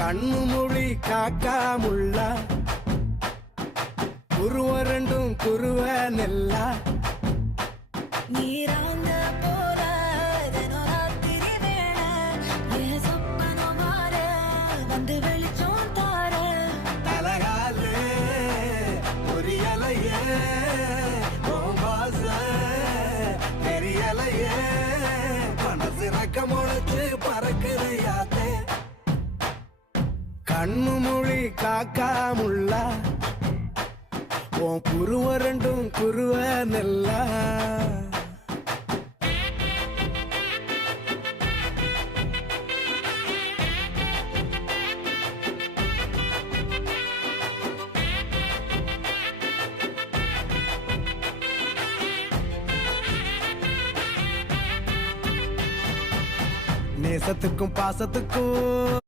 கண்ணு மொழி காக்காமுள்ள குருவ ரெண்டும் குருவ நெல்லா நீராங்க போல தினராத்திரி வேளை என் சொப்பனம் மாற வந்து வெளிச்சம் தார தலகாலே பொரியலையே ஓம்பாச தெரியலையே மனசு ரக்க முளைச்சு பறக்குறையாத்தே கண்ணு மொழி காக்காமுள்ள உன் குருவ ரெண்டும் குருவ நெல்லா நேசத்துக்கும் பாசத்துக்கும்